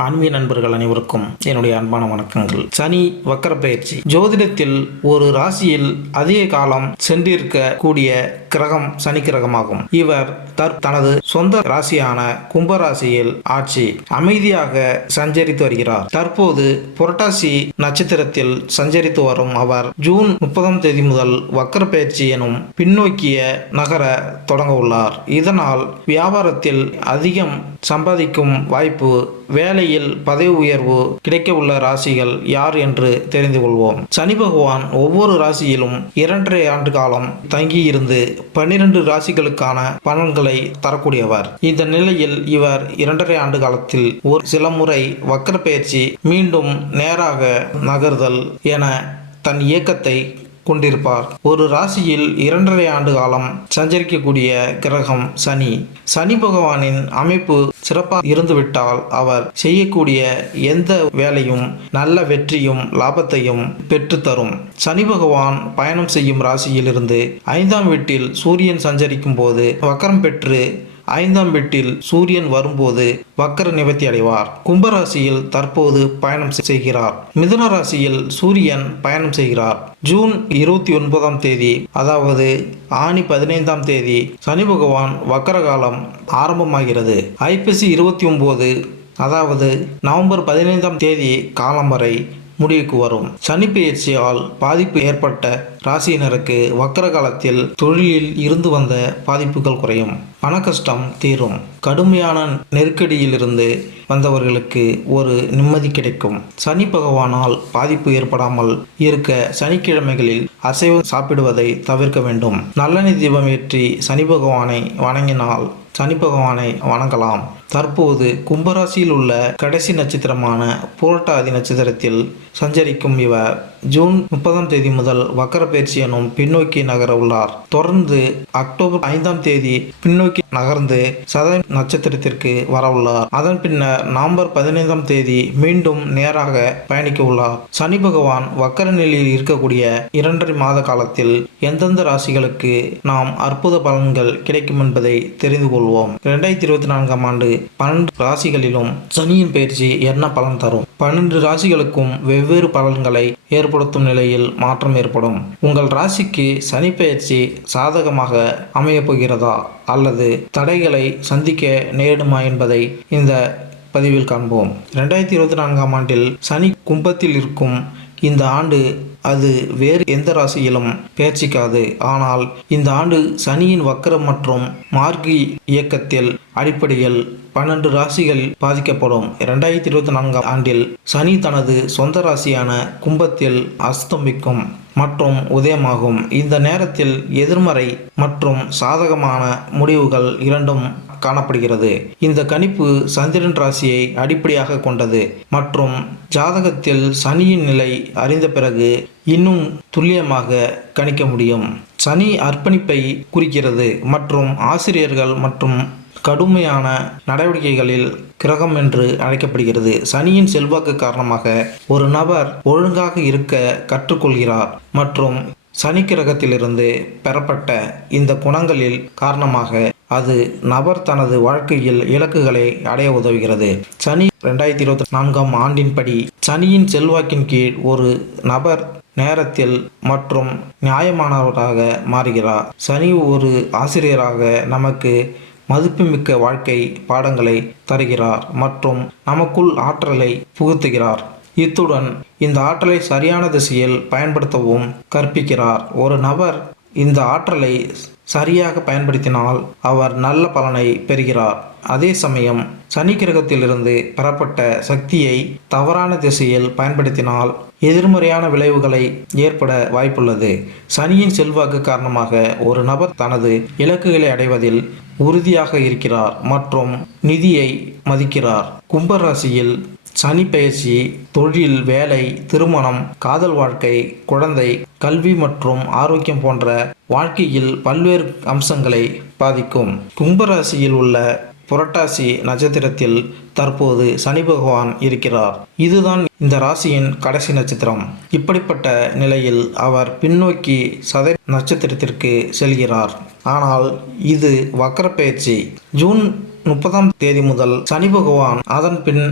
ஆன்மீக நண்பர்கள் அனைவருக்கும் என்னுடைய அன்பான வணக்கங்கள். சனி வக்கர பயிற்சி ஜோதிடத்தில் ஒரு ராசியில் அதிக காலம் சென்றிருக்க கூடிய கிரகம் சனி கிரகமாகும். இவர் தனது சொந்த ராசியான கும்பராசியில் ஆட்சி அமைதியாக சஞ்சரித்து வருகிறார். தற்போது புரட்டாசி நட்சத்திரத்தில் சஞ்சரித்து வரும் அவர் ஜூன் 30 முதல் வக்கர பயிற்சி எனும் பின்னோக்கிய நகர தொடங்க உள்ளார். இதனால் வியாபாரத்தில் அதிகம் சம்பாதிக்கும் வாய்ப்பு, வேலையில் பதவி உயர்வு கிடைக்க உள்ள ராசிகள் யார் என்று தெரிந்து கொள்வோம். சனி பகவான் ஒவ்வொரு ராசியிலும் 2.5 ஆண்டு காலம் தங்கியிருந்து 12 ராசிகளுக்கான பலன்களை தரக்கூடியவர். இந்த நிலையில் இவர் 2.5 ஆண்டு காலத்தில் ஒரு சில முறை வக்கர பயிற்சி, மீண்டும் நேராக நகர்தல் என தன் இயக்கத்தை கொண்டிருப்பார். ஒரு ராசியில் 2.5 ஆண்டு காலம் சஞ்சரிக்கக்கூடிய கிரகம் சனி. சனி பகவானின் அமைப்பு சிறப்பாக இருந்துவிட்டால் அவர் செய்யக்கூடிய எந்த வேலையும் நல்ல வெற்றியும் லாபத்தையும் பெற்றுத்தரும். சனி பகவான் பயணம் செய்யும் ராசியிலிருந்து 5ஆம் வீட்டில் சூரியன் சஞ்சரிக்கும் போது வக்கரம் பெற்று 5ஆம் வீட்டில் சூரியன் வரும்போது வக்கர நிவர்த்தி அடைவார். கும்பராசியில் தற்போது பயணம் செய்கிறார். மிதுன ராசியில் சூரியன் பயணம் செய்கிறார். ஜூன் 29ஆம் தேதி, அதாவது ஆனி 15ஆம் தேதி சனி பகவான் வக்கர காலம் ஆரம்பமாகிறது. ஐப்பசி 29, அதாவது நவம்பர் 15ஆம் தேதி காலம் வரை முடிவுக்கு வரும். சனி பெயர்ச்சியால் பாதிப்பு ஏற்பட்ட ராசியினருக்கு வக்கர காலத்தில் தொழிலில் இருந்து வந்த பாதிப்புகள் குறையும், பண கஷ்டம் தீரும், கடுமையான நெருக்கடியிலிருந்து வந்தவர்களுக்கு ஒரு நிம்மதி கிடைக்கும். சனி பகவானால் பாதிப்பு ஏற்படாமல் இருக்க சனிக்கிழமைகளில் அசைவம் சாப்பிடுவதை தவிர்க்க வேண்டும். நல்லெண்ணெய் தீபம் ஏற்றி சனி பகவானை வணங்கினால் சனி பகவானை வணங்கலாம். தற்போது கும்பராசியில் உள்ள கடைசி நட்சத்திரமான புரட்டாதி நட்சத்திரத்தில் சஞ்சரிக்கும் இவர் ஜூன் 30ஆம் தேதி முதல் வக்கர பயிற்சி எனும் பின்னோக்கி நகர உள்ளார். தொடர்ந்து அக்டோபர் 5ஆம் தேதி பின்னோக்கி நகர்ந்து சதய நட்சத்திரத்திற்கு வர உள்ளார். அதன் பின்னர் நவம்பர் 15ஆம் தேதி மீண்டும் நேராக பயணிக்க உள்ளார். சனி பகவான் வக்கர நிலையில் இருக்கக்கூடிய 2.5 மாத காலத்தில் எந்தெந்த ராசிகளுக்கு நாம் அற்புத பலன்கள் கிடைக்கும் என்பதை தெரிந்து கொள்வோம். 2024ஆம் ஆண்டு 12 ராசிகளிலும் சனியின் பயிற்சி என்ன பலன் தரும்? 12 ராசிகளுக்கும் வெவ்வேறு பலன்களை ஏற்படுத்தும் நிலையில் மாற்றம் ஏற்படும். உங்கள் ராசிக்கு சனி பயிற்சி சாதகமாக அமையப் போகிறதா அல்லது தடைகளை சந்திக்க நேரிடுமா என்பதை இந்த பதிவில் காண்போம். 2024ஆம் ஆண்டில் சனி கும்பத்தில் இருக்கும் இந்த ஆண்டு அது வேறு எந்த ராசியிலும் பெயர்ச்சிக்காது. ஆனால் இந்த ஆண்டு சனியின் வக்கரம் மற்றும் மார்கி இயக்கத்தில் அடிப்படையில் 12 ராசிகள் பாதிக்கப்படும். 2024ஆம் ஆண்டில் சனி தனது சொந்த ராசியான கும்பத்தில் அஸ்தமிக்கும் மற்றும் உதயமாகும். இந்த நேரத்தில் எதிர்மறை மற்றும் சாதகமான முடிவுகள் இரண்டும் காணப்படுகிறது. இந்த கணிப்பு சந்திரன் ராசியை அடிப்படையாக கொண்டது மற்றும் ஜாதகத்தில் சனியின் நிலை அறிந்த பிறகு இன்னும் துல்லியமாக கணிக்க முடியும். சனி அர்ப்பணிப்பை குறிக்கிறது மற்றும் ஆசிரியர்கள் மற்றும் கடுமையான நடவடிக்கைகளில் கிரகம் என்று அழைக்கப்படுகிறது. சனியின் செல்வாக்கு காரணமாக ஒரு நபர் ஒழுங்காக இருக்க கற்றுக்கொள்கிறார் மற்றும் சனி கிரகத்திலிருந்து பெறப்பட்ட இந்த குணங்களில் காரணமாக அது நபர் தனது வாழ்க்கையில் இலக்குகளை அடைய உதவுகிறது. சனி 2024ஆம் ஆண்டின்படி சனியின் செல்வாக்கின் கீழ் ஒரு நபர் நேரத்தில் மற்றும் நியாயமானவராக மாறுகிறார். சனி ஒரு ஆசிரியராக நமக்கு மதிப்புமிக்க வாழ்க்கை பாடங்களை தருகிறார் மற்றும் நமக்குள் ஆற்றலை புகுத்துகிறார். இத்துடன் இந்த ஆற்றலை சரியான திசையில் பயன்படுத்தவும் கற்பிக்கிறார். ஒரு நபர் இந்த ஆற்றலை சரியாக பயன்படுத்தினால் அவர் நல்ல பலனை பெறுகிறார். அதே சமயம் சனி கிரகத்திலிருந்து பெறப்பட்ட சக்தியை தவறான திசையில் பயன்படுத்தினால் எதிர்மறையான விளைவுகளை ஏற்பட வாய்ப்புள்ளது. சனியின் செல்வாக்கு காரணமாக ஒரு நபர் தனது இலக்குகளை அடைவதில் உறுதியாக இருக்கிறார் மற்றும் நிதியை மதிக்கிறார். கும்பராசியில் சனி பயிற்சி தொழில், வேலை, திருமணம், காதல் வாழ்க்கை, குழந்தை, கல்வி மற்றும் ஆரோக்கியம் போன்ற வாழ்க்கையில் பல்வேறு அம்சங்களை பாதிக்கும். கும்பராசியில் உள்ள புரட்டாசி நட்சத்திரத்தில் தற்போது சனி பகவான் இருக்கிறார். இதுதான் இந்த ராசியின் கடைசி நட்சத்திரம். இப்படிப்பட்ட நிலையில் அவர் பின்னோக்கி சதய நட்சத்திரத்திற்கு செல்கிறார். ஆனால் இது வக்கர பயிற்சி. ஜூன் 30ஆம் தேதி முதல் சனி பகவான் அதன் பின்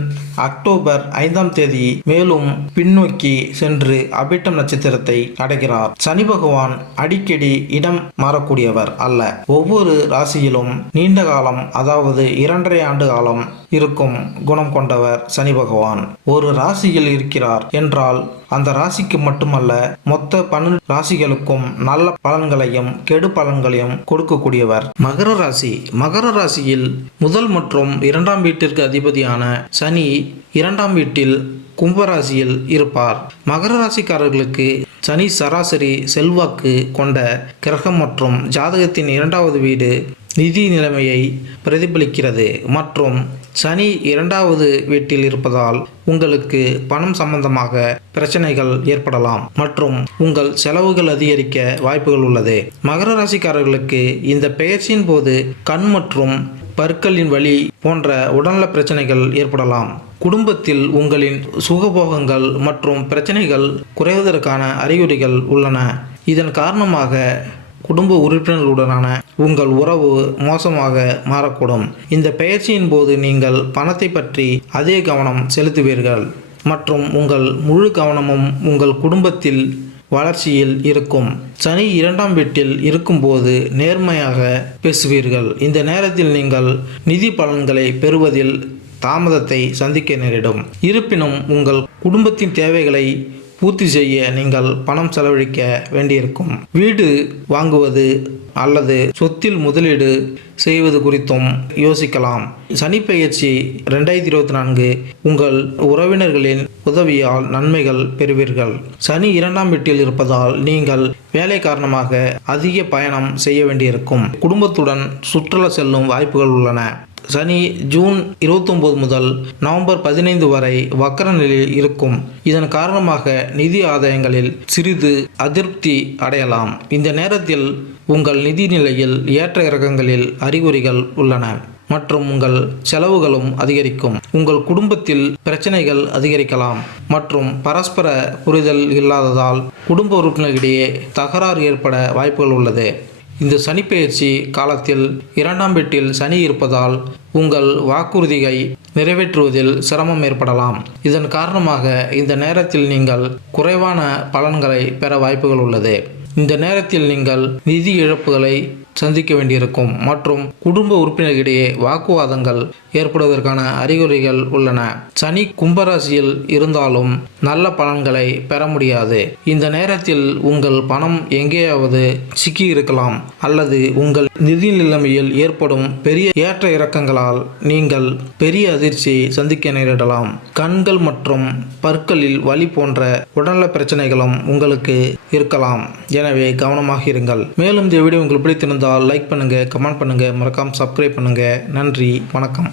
அக்டோபர் 5ஆம் தேதி மேலும் பின்னோக்கி சென்று அபிட்டம் நட்சத்திரத்தை அடைகிறார். சனி பகவான் அடிக்கடி இடம் மாறக்கூடியவர் அல்ல. ஒவ்வொரு ராசியிலும் நீண்ட காலம், அதாவது 2.5 ஆண்டு காலம் இருக்கும் குணம் கொண்டவர் சனி பகவான். ஒரு ராசியில் இருக்கிறார் என்றால் அந்த ராசிக்கு மட்டுமல்ல, மொத்த 12 ராசிகளுக்கும் நல்ல பலன்களையும் கெடு பலன்களையும் கொடுக்கக்கூடியவர். மகர ராசி. மகர ராசியில் முதல் மற்றும் 2ஆம் வீட்டிற்கு அதிபதியான சனி 2ஆம் வீட்டில் கும்பராசியில் இருப்பார். மகர ராசிக்காரர்களுக்கு சனி சராசரி செல்வாக்கு கொண்ட கிரகம் மற்றும் ஜாதகத்தின் 2வது வீடு நிதி நிலைமையை பிரதிபலிக்கிறது. மற்றும் சனி 2வது வீட்டில் இருப்பதால் உங்களுக்கு பணம் சம்பந்தமாக பிரச்சனைகள் ஏற்படலாம் மற்றும் உங்கள் செலவுகள் அதிகரிக்க வாய்ப்புகள் உள்ளது. மகர ராசிக்காரர்களுக்கு இந்த பெயர்ச்சியின் போது கண் மற்றும் பற்களின் வலி போன்ற உடல்நல பிரச்சனைகள் ஏற்படலாம். குடும்பத்தில் உங்களின் சுகபோகங்கள் மற்றும் பிரச்சனைகள் குறைவதற்கான அறிகுறிகள் உள்ளன. இதன் காரணமாக குடும்ப உறுப்பினர்களுடனான உங்கள் உறவு மோசமாக மாறக்கூடும். இந்த பெயர்ச்சியின் போது நீங்கள் பணத்தை பற்றி அதிக கவனம் செலுத்துவீர்கள் மற்றும் உங்கள் முழு கவனமும் உங்கள் குடும்பத்தில் வளர்ச்சியில் இருக்கும். சனி 2ஆம் வீட்டில் இருக்கும்போது நேர்மையாக பேசுவீர்கள். இந்த நேரத்தில் நீங்கள் நிதி பலன்களை பெறுவதில் தாமதத்தை சந்திக்க நேரிடும். இருப்பினும் உங்கள் குடும்பத்தின் தேவைகளை பூர்த்தி செய்ய நீங்கள் பணம் செலவழிக்க வேண்டியிருக்கும். வீடு வாங்குவது அல்லது சொத்தில் முதலீடு செய்வது குறித்தும் யோசிக்கலாம். சனி பெயர்ச்சி 2024 உங்கள் உறவினர்களின் உதவியால் நன்மைகள் பெறுவீர்கள். சனி 2ஆம் வீட்டில் இருப்பதால் நீங்கள் வேலை காரணமாக அதிக பயணம் செய்ய வேண்டியிருக்கும். குடும்பத்துடன் சுற்றுலா செல்லும் வாய்ப்புகள் உள்ளன. சனி ஜூன் 29 முதல் நவம்பர் 15 வரை வக்கர நிலையில் இருக்கும். இதன் காரணமாக நிதி ஆதாயங்களில் சிறிது அதிருப்தி அடையலாம். இந்த நேரத்தில் உங்கள் நிதி நிலையில் ஏற்ற இறக்கங்களில் அறிகுறிகள் உள்ளன மற்றும் உங்கள் செலவுகளும் அதிகரிக்கும். உங்கள் குடும்பத்தில் பிரச்சனைகள் அதிகரிக்கலாம் மற்றும் பரஸ்பர புரிதல் இல்லாததால் குடும்ப உறுப்பினர்களிடையே தகராறு ஏற்பட வாய்ப்புகள் உள்ளது. இந்த சனி பெயர்ச்சி காலத்தில் 2ஆம் வீட்டில் சனி இருப்பதால் உங்கள் வாக்குறுதியை நிறைவேற்றுவதில் சிரமம் ஏற்படலாம். இதன் காரணமாக இந்த நேரத்தில் நீங்கள் குறைவான பலன்களை பெற வாய்ப்புகள் உள்ளது. இந்த நேரத்தில் நீங்கள் நிதி இழப்புகளை சந்திக்க வேண்டியிருக்கும் மற்றும் குடும்ப உறுப்பினர்களிடையே வாக்குவாதங்கள் ஏற்படுவதற்கான அறிகுறிகள் உள்ளன. சனி கும்பராசியில் இருந்தாலும் நல்ல பலன்களை பெற முடியாது. இந்த நேரத்தில் உங்கள் பணம் எங்கேயாவது சிக்கி இருக்கலாம் அல்லது உங்கள் நிதி நிலைமையில் ஏற்படும் பெரிய ஏற்ற இறக்கங்களால் நீங்கள் பெரிய அதிர்ச்சியை சந்திக்க நேரிடலாம். கண்கள் மற்றும் பற்களில் வலி போன்ற உடல்நல பிரச்சனைகளும் உங்களுக்கு இருக்கலாம். எனவே கவனமாக இருங்கள். மேலும் இந்த வீடியோ உங்களுக்கு பிடித்திருந்தால் லைக் பண்ணுங்க, கமெண்ட் பண்ணுங்க, மறக்காம சப்ஸ்கிரைப் பண்ணுங்க. நன்றி, வணக்கம்.